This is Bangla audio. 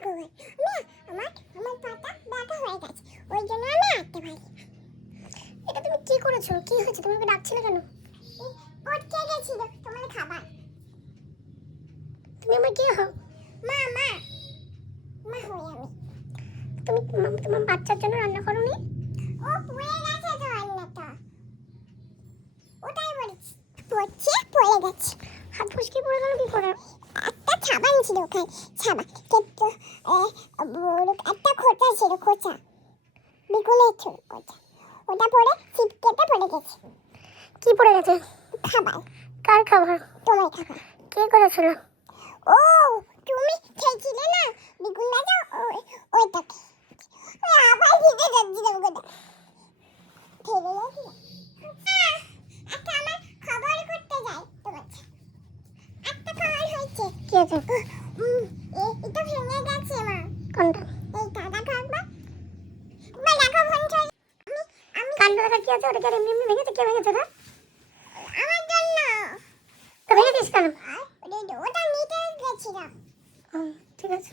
দেখো না আমার আমার পাটা ব্যথা হয়ে গেছে, ওই জন্য আমি হাঁটতে পারি না। এটা তুমি কি করেছো? কি হয়েছে? তুমি আমাকে ডাকছিলে কেন? পড়তে গেছিল তোমার খাবার। তুমি আমার কে হও? মা মা মা হই আমি। তুমি তোমার বাচ্চার জন্য রান্না করোনি? ও পড়ে গেছে তো রান্নাটা, ওটাই বলছি। পড়ছে পড়ে গেছে। হাত ফসকে পড়ে গেল কি করে? একটা সাবান ছিল ওখানে, সাবান কিন্তু একটা খোঁচা ছিল, খোঁচা বিকুলের ছিল খোঁচা, ওটা পরে ছিটকেতে পড়ে গেছে। কি পড়ে গেছে? খাবার। কার খাবার? তোমার খাবার। কে করেছিল? ও তুমি খেয়েছিলে না বিকুল রাজা, ওইটাকে আবার খেতে যাচ্ছিলাম কোথা খেয়ে গেছিলাম। একটা আমার খাবার করতে যাই তোমার একটা খাবার হয়েছে। কি আছে? এটা ভেঙে গেছে মা। কোনটা? এইটা দেখো একবার, মা দেখো ফোনটা। আমি কান্না দেখা কি আছে? ওটা কি আর এমনি এমনি ভেঙেছে? কে ভেঙেছে না? আমার জন্য তো ভেঙে দিস কেন? ওটা নিতে গেছিলাম। ঠিক আছে।